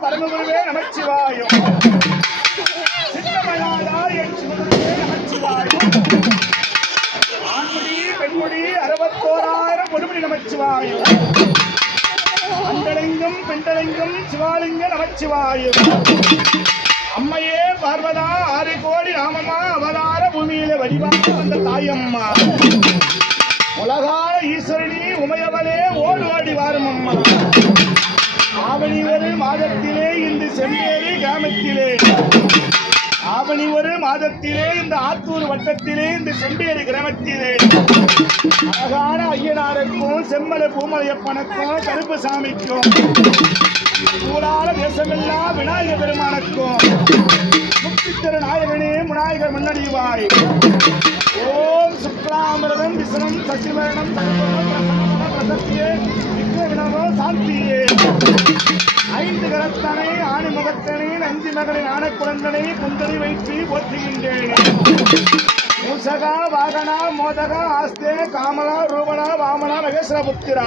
பரமகுருவே நமச்சிவாயம். சித்தமயாதா என் சிவகுருவே நமச்சிவாயம். ஆண்முடி பெண்முடி 61,000 பொதுமணி நமச்சிவாயம். அண்டலிங்கம் பெண்டலிங்கம் சிவாலிங்க நமச்சிவாயம். அம்மையே பார்வதா 6 கோடி ராமமா அவதார பூமியில வடிவாக வந்த தாயம்மா. உலகால ஈஸ்வரணி உமையவளே ஓடுவாடி வாரும் அம்மா. ஆவணி ஒரு மாதத்திலே இந்த செம்மேரி கிராமத்திலே, ஆவணி ஒரு மாதத்திலே இந்த ஆத்தூர் வட்டத்திலே இந்த செம்பேரி கிராமத்திலே அழகான ஐயனாருக்கும் செம்மல பூமலையப்பனுக்கும் கருப்பசாமிக்கும் சூடான தேசமெல்லாம் விநாயகர் பெருமானுக்கும் முக்தித்திரு நாயகனே முநாயகர் முன்னடிவாய். ஓம் சுக்லாமிரதம் விஷ்ணம் சசிவரணம் பிரசத்தியே விக்னவினமோ சாந்தியே. 5 கரத்தனை ஆணி முகத்தனை நந்தி மகளின் ஆன குழந்தனை குந்தரி வைத்து போற்றுகின்றேன். மூசகா வாகனா மோதகா ஆஸ்தே காமலா ரூபனா வாமனா மகேஸ்வர புத்திரா.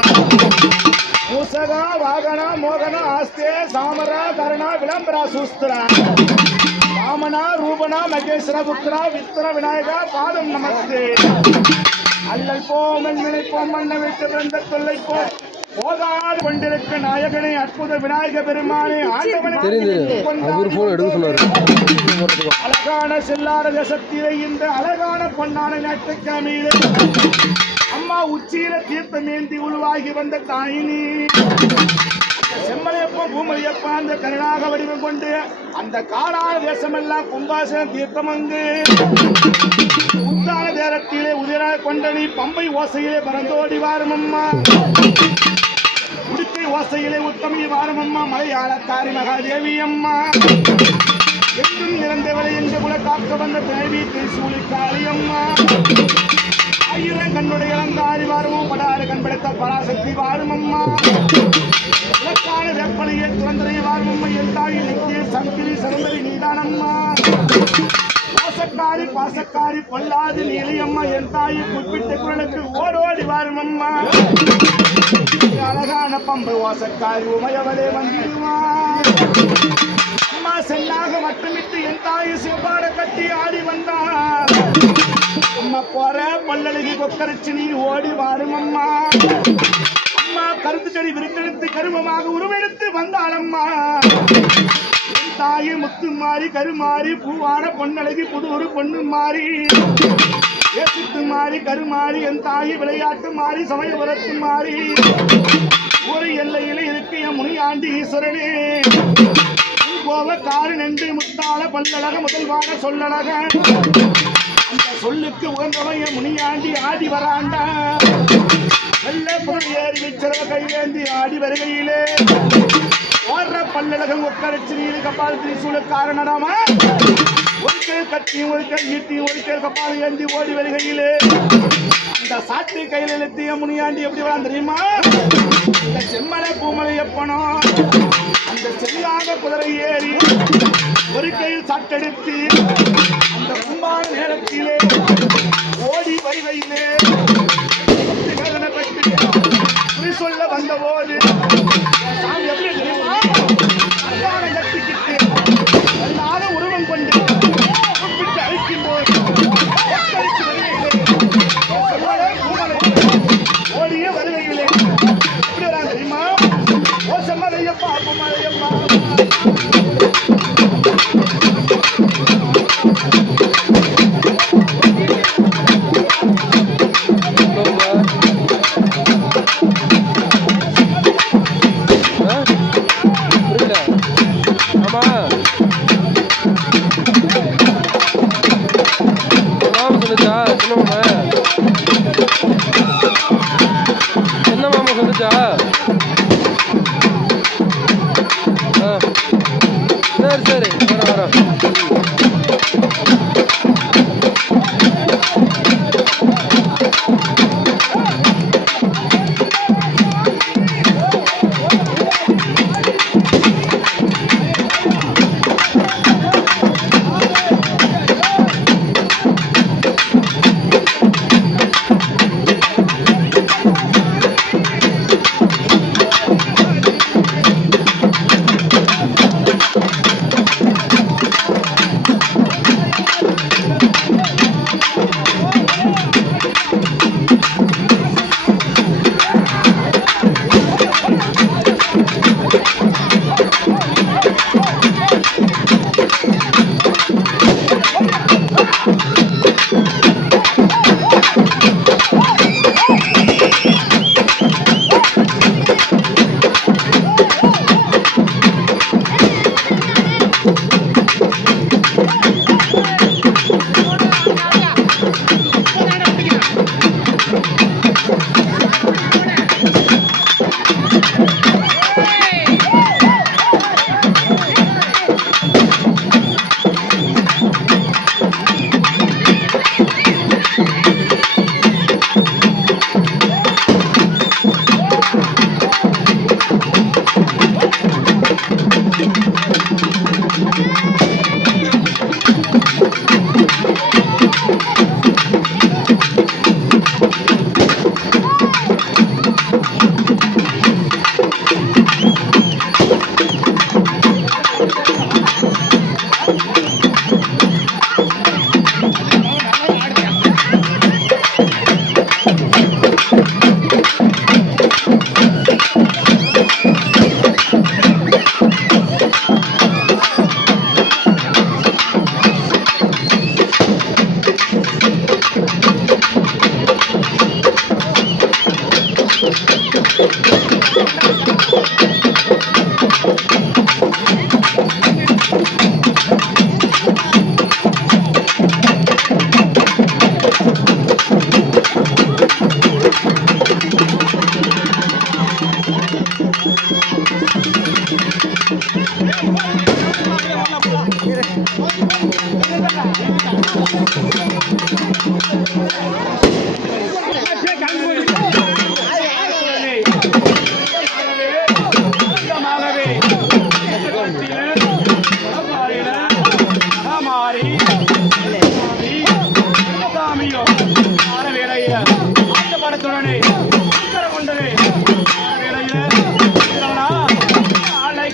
மூசகா வாகனா மோகனா ஆஸ்தே சாமரா கருணா விளம்பரா சூஸ்திரா. வாமனா ரூபனா மகேஸ்வர புத்திரா வித்திர விநாயகா பாதம் நமஸ்தே. அல்லல் போமென் நினைப்போம் மண்ண விட்டு பிறந்த தொல்லை போ போதாது கொண்டிருக்க நாயகனை அற்புத விநாயக பெருமானே ஆண்டவனை அழகான செல்லாத தேசத்திலே இந்த அழகான பொன்னான ஞாயிற்றுக்கிழமையிலே அம்மா உச்சியில தீர்த்தம் ஏந்தி உருவாகி வந்த தாயினி செம்மலையப்பா பூமலையப்பா அந்த கருணாக வடிவம் கொண்டு அந்த காடான தேசமெல்லாம் கும்பாசன தீர்த்தம் அங்கு உத்தான தேரத்திலே உதிர கொண்டனி பம்பை ஓசையிலே பறந்தோடி வாரும் அம்மா. உடுக்கை ஓசையிலே உத்தமி வாரும் அம்மா. மலையாளக்காரி மகாதேவி அம்மா. எங்கும் நிறந்தவளை என்ற குல காக்க வந்த தேவி திரிசூலி காளி அம்மா. 1000 கண்ணுடைய இளங்காரி வாருமோ படாறு கண்படுத்த பராசக்தி வாரும் அம்மா. இலக்கான வேப்பனையே துறந்தரை வாரும் அம்மா. என் தாய் நித்திய சந்திரி சரந்தரி நீதானம்மா. பாசக்காரி பாசக்காரி பொல்லாது நீலியம்மா. என் தாயை குறிப்பிட்ட குரலுக்கு ஓடோடி வாரும் அம்மா. அழகான பம்பு வாசக்காரி உமையவளே வந்திடுவார் அம்மா. செல்லாக வட்டமிட்டு என் தாயை செவ்வாட கட்டி ஆடி வந்தார் அம்மா. போற பல்லழகி கொக்கரிச்சு நீ ஓடி வாரும் அம்மா. அம்மா கருத்து செடி விருத்தெடுத்து கருமமாக உருவெடுத்து வந்தாளம்மா. தாயி முத்து மாறி கருமாறி பூவான பொன்னழகி புதூரு பொண்ணு மாறி ஏசித்து மாறி கருமாறி என் தாயி விளையாட்டு மாறி சமயபுரத்து மாறி ஒரு எல்லையில இருக்கு என் முனியாண்டி ஈஸ்வரனே. கோவ காரு நென்று முத்தாள பல்லழக முதல்வான சொல்லழக அந்த சொல்லுக்கு உகந்தவன் என் முனியாண்டி ஆடி வராண்டா. வெள்ள புகழ் ஏறி வச்சிருவ கைவேந்தி ஆடி வருகையிலே ஓடுற பல்லழகம் உட்கரைச்சு நீரு கப்பால் திரிசூல காரணமா. ஒரு கேள் கட்டியும் ஒரு கேள் ஈட்டியும் ஒரு கேள் கப்பால் ஏந்தி ஓடி வருகையிலே அந்த சாத்தி கையில் எழுத்திய முனியாண்டி எப்படி வரலாம் தெரியுமா. இந்த செம்மலை பூமலை எப்பனோ அந்த செல்லாக குதிரை ஏறி ஒரு கையில் சாட்டெடுத்து அந்த கும்பான நேரத்திலே ஓடி வருகையிலே சொல்ல வந்த போது சாமி எப்படி தெரியுமா அழகான கட்டிக்கிட்டு எல்லாரும் உருவம் கொண்டு கூப்பிட்டு அழைக்கும் போது ஓடிய வருகையிலே எப்படி வராங்க தெரியுமா. ஓ செம்மலையப்பா பூமலையப்பா சரி வர வர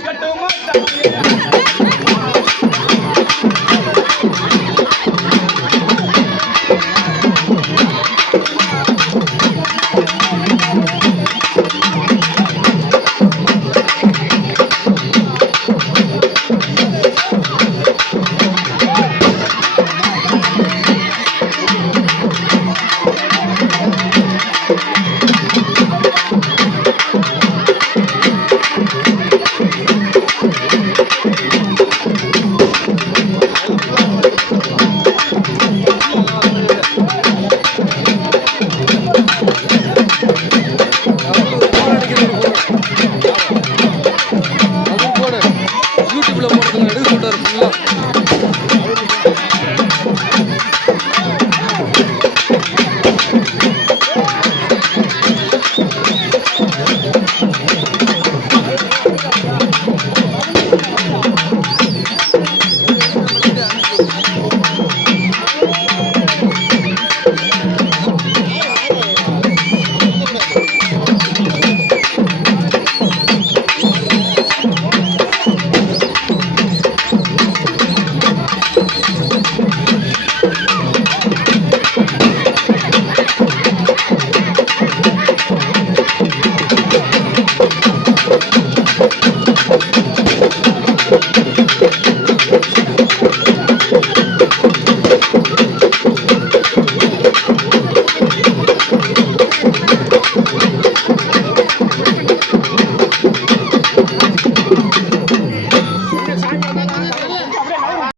கட்டுமா